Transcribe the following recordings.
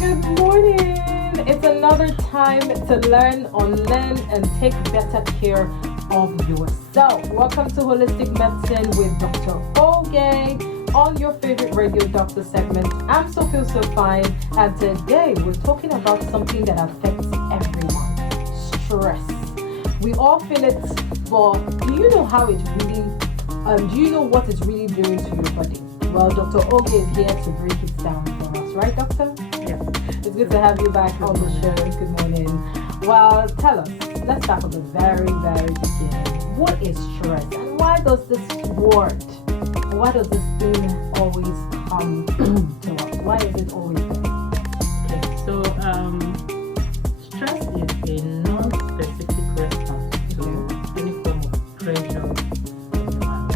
Good morning. It's another time to learn, unlearn, and take better care of yourself. Welcome to Holistic Medicine with Dr. Oge on your favorite radio doctor segment. I'm so feel so fine, and today we're talking about something that affects everyone: stress. We all feel it, but do you know how it's really? Do you know what it's really doing to your body? Well, Dr. Oge is here to break it down for us, right, Doctor? Yes. It's good to have you back on the show. Good morning. Well, tell us, let's start from the very, very beginning. What is stress, and why does this thing always come to us? Why is it always there? Okay. So, stress is a non-specific response to any form of pressure or demand.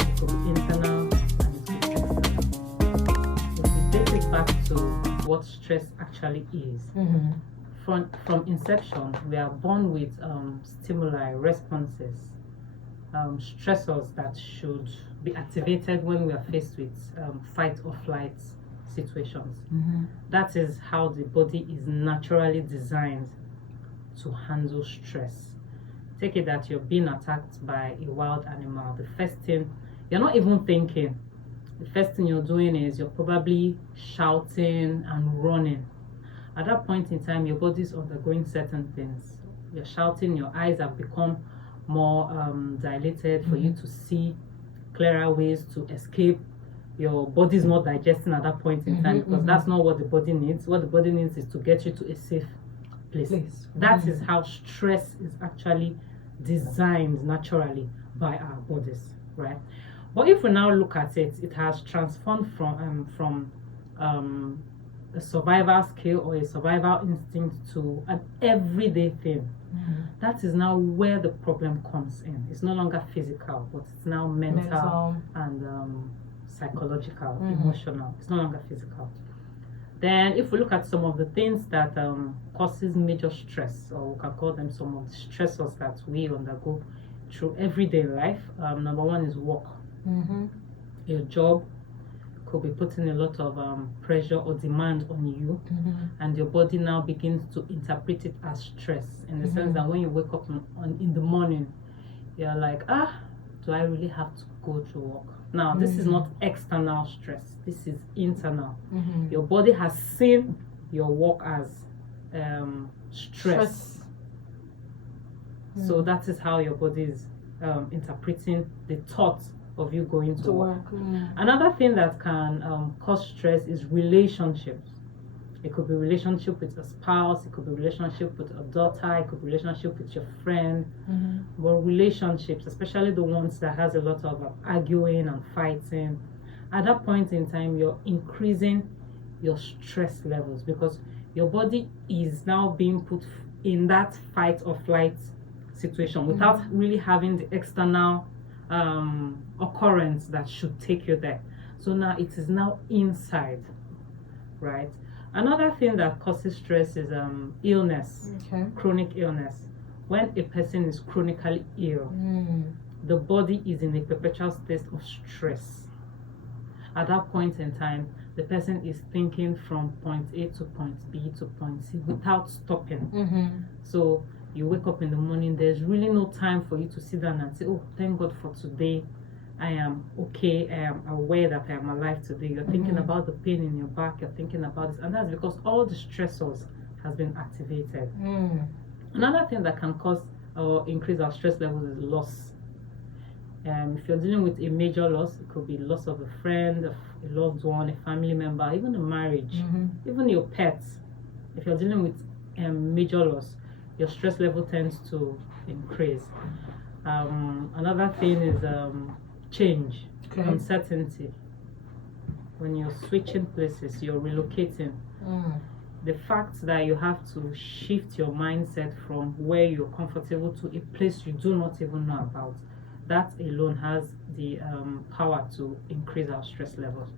It could be internal and it could be external. If we date it back to what stress actually is, from inception, we are born with stimuli, responses, stressors that should be activated when we are faced with fight or flight situations. That is how the body is naturally designed to handle stress. Take it that you're being attacked by a wild animal. The first thing, you're not even thinking. The first thing you're doing is you're probably shouting and running. At that point in time, your body is undergoing certain things. You're shouting, your eyes have become more dilated for you to see clearer ways to escape. Your body is not digesting at that point in time because that's not what the body needs. What the body needs is to get you to a safe place. That is how stress is actually designed naturally by our bodies, right? But if we now look at it, it has transformed from a survival skill or a survival instinct to an everyday thing. That is now where the problem comes in. It's no longer physical, but it's now mental. And psychological, emotional. It's no longer physical. Then if we look at some of the things that causes major stress, or we can call them some of the stressors that we undergo through everyday life, number one is work. Your job could be putting a lot of pressure or demand on you, and your body now begins to interpret it as stress, in the sense that when you wake up in the morning, you're like, do I really have to go to work? Now, this is not external stress, this is internal. Your body has seen your work as stress. So that is how your body is interpreting the thought of you going to work. Another thing that can cause stress is relationships. It could be relationship with a spouse, it could be relationship with a daughter, it could be relationship with your friend. But relationships, especially the ones that has a lot of arguing and fighting, at that point in time you're increasing your stress levels because your body is now being put in that fight or flight situation without really having the external occurrence that should take you there. So now it is now inside, right? Another thing that causes stress is illness, chronic illness. When a person is chronically ill, the body is in a perpetual state of stress. At that point in time, the person is thinking from point A to point B to point C without stopping. So you wake up in the morning, there's really no time for you to sit down and say, oh, thank God for today. I am okay, I am aware that I am alive today. You're thinking about the pain in your back, you're thinking about this, and that's because all the stressors has been activated. Another thing that can cause or increase our stress levels is loss. If you're dealing with a major loss, it could be loss of a friend, of a loved one, a family member, even a marriage, even your pets. If you're dealing with major loss, your stress level tends to increase. Another thing is change, uncertainty. When you're switching places, you're relocating. The fact that you have to shift your mindset from where you're comfortable to a place you do not even know about, that alone has the power to increase our stress levels.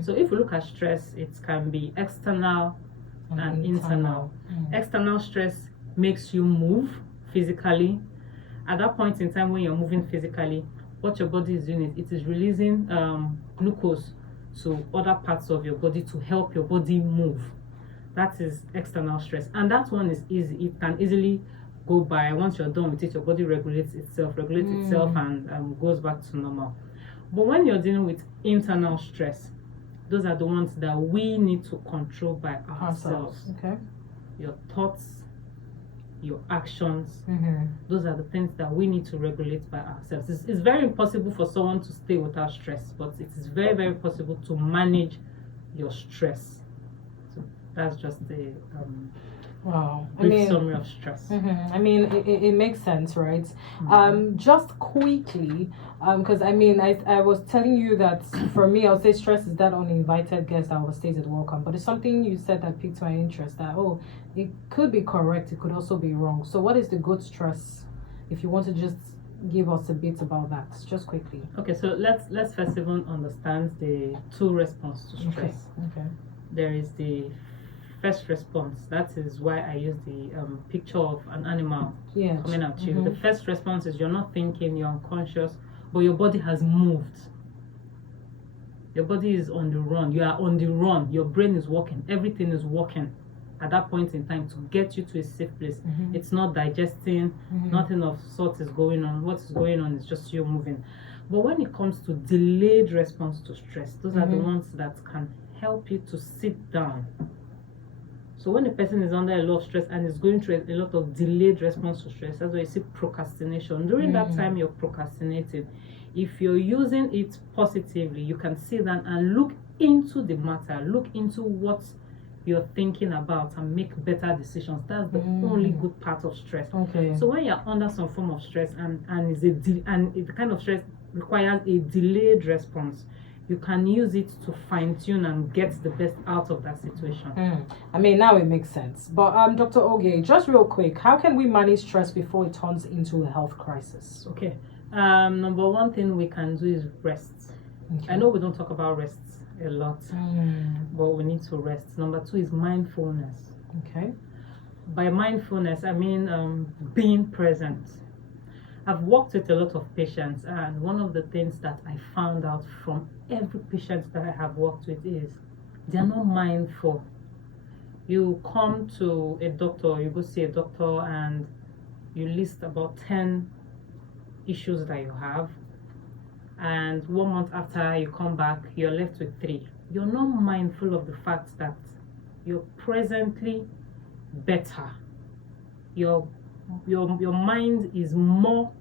So if we look at stress, it can be external and internal. External stress makes you move physically. At that point in time when you're moving physically, what your body is doing is it is releasing glucose to other parts of your body to help your body move. That is external stress, and that one is easy. It can easily go by. Once you're done with it, your body regulates itself, and goes back to normal. But when you're dealing with internal stress, those are the ones that we need to control by ourselves. Okay. Your thoughts, your actions, Mm-hmm. those are the things that we need to regulate by ourselves. It's very impossible for someone to stay without stress, but it is very, very possible to manage your stress. So that's just the Wow. brief summary of stress. Mm-hmm. I mean, it makes sense, right? Mm-hmm. Just quickly, because I was telling you that for me, I'll say stress is that uninvited guest that was stated welcome. But it's something you said that piqued my interest. That it could be correct, it could also be wrong. So, what is the good stress? If you want to just give us a bit about that, just quickly. Okay, so let's first even understand the two responses to stress. Okay. There is the first response. That is why I use the picture of an animal coming at you. The first response is you're not thinking, you're unconscious, but your body has moved. Your body is on the run. You are on the run. Your brain is working. Everything is working at that point in time to get you to a safe place. It's not digesting. Nothing of sort is going on. What is going on is just you moving. But when it comes to delayed response to stress, those are the ones that can help you to sit down. So when a person is under a lot of stress and is going through a lot of delayed response to stress, that's why you see procrastination. During that time you're procrastinating, if you're using it positively, you can sit down and look into the matter, look into what you're thinking about and make better decisions. That's the only good part of stress. Okay. So when you're under some form of stress and the kind of stress requires a delayed response, you can use it to fine-tune and get the best out of that situation. I mean, now it makes sense. But Dr. Oge, just real quick, how can we manage stress before it turns into a health crisis? Okay. Number one thing we can do is rest. I know we don't talk about rest a lot, but we need to rest. Number two is mindfulness. Okay. By mindfulness, I mean being present. I've worked with a lot of patients, and one of the things that I found out from every patient that I have worked with is they're not mindful. You come to a doctor, you go see a doctor, and you list about 10 issues that you have, and 1 month after you come back, you're left with 3. You're not mindful of the fact that you're presently better. Your mind is more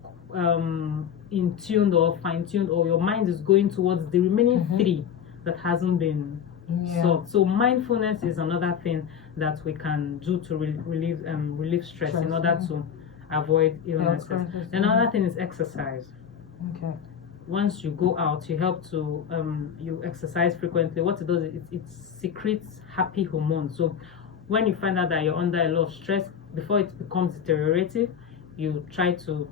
in tuned or fine tuned, or your mind is going towards the remaining 3 that hasn't been solved. So mindfulness is another thing that we can do to relieve stress in order to avoid illnesses. Another thing is exercise. Okay. Once you go out, you help to you exercise frequently. What it does is it secretes happy hormones. So when you find out that you're under a lot of stress, before it becomes deteriorative, you try to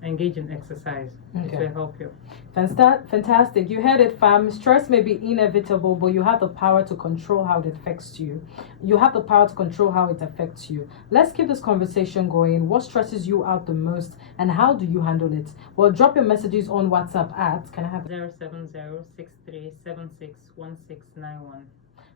engage in exercise. It will help you. Fantastic. You heard it, fam. Stress may be inevitable, but you have the power to control how it affects you. You have the power to control how it affects you. Let's keep this conversation going. What stresses you out the most, and how do you handle it? Well, drop your messages on WhatsApp at, can I have 07063761691.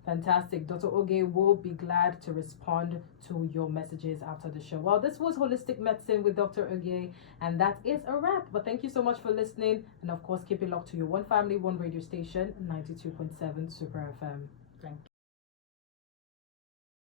Fantastic. Dr. Oge will be glad to respond to your messages after the show. Well, this was Holistic Medicine with Dr. Oge, and that is a wrap. But thank you so much for listening. And of course, keep it locked to your one family, one radio station, 92.7 Super FM. Thank you.